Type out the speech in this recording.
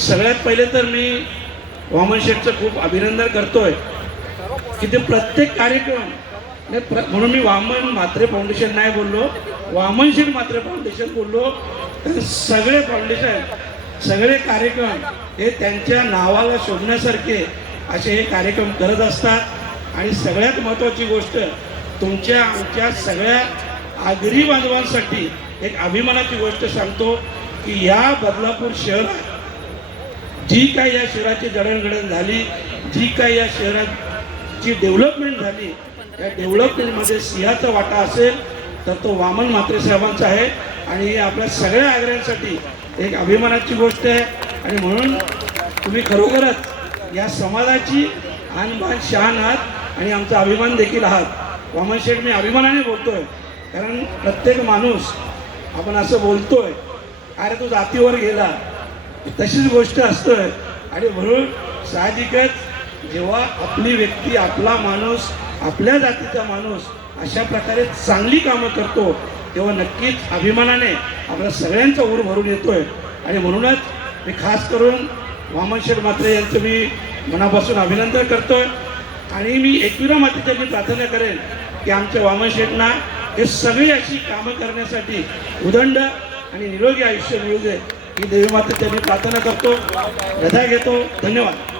सगळ्यात पहिले तर मी वामन शेठचं खूप अभिनंदन करतोय की ते प्रत्येक कार्यक्रम प्र- म्हणून मी वामन मात्रे फाउंडेशन नाही बोललो वामन शेठ मात्रे फाउंडेशन बोललो तर सगळे फाउंडेशन सगळे कार्यक्रम हे त्यांच्या नावाला शोधण्यासारखे असे हे कार्यक्रम करत असतात. आणि सगळ्यात महत्त्वाची गोष्ट तुमच्या आमच्या सगळ्या आगरी बांधवांसाठी एक अभिमानाची गोष्ट सांगतो की या बदलापूर शहरात जी काही या शहराची जडणघडण झाली जी काही या शहराची डेव्हलपमेंट झाली या डेव्हलपमेंटमध्ये सिंहाचा वाटा असेल तर तो वामन म्हात्रे साहेबांचा आहे. आणि ही आपल्या सगळ्या आग्र्यांसाठी एक अभिमानाची गोष्ट आहे. आणि म्हणून तुम्ही खरोखरच या समाजाची आणबाण शान आहात आणि आमचा अभिमान देखील आहात. वामन शेठ मी अभिमानाने बोलतोय. कारण प्रत्येक माणूस आपण असं बोलतोय अरे तो जातीवर गेला तशीच गोष्ट असतोय. आणि म्हणून साहजिकच जेव्हा आपली व्यक्ती आपला माणूस आपल्या जातीचा माणूस अशा प्रकारे चांगली कामं करतो तेव्हा नक्कीच अभिमानाने आपल्या सगळ्यांचा ऊर भरून येतोय. आणि म्हणूनच मी खास करून वामनशेठ मात्रे यांचं मी मनापासून अभिनंदन करतोय. आणि मी एकविरा मातेच्या मी प्रार्थना करेन की आमच्या वामनशेठना हे सगळी अशी कामं करण्यासाठी उदंड आणि निरोगी आयुष्य मिळू दे. ही देवी मातेच्या त्यांनी प्रार्थना करतो. रजा घेतो. धन्यवाद.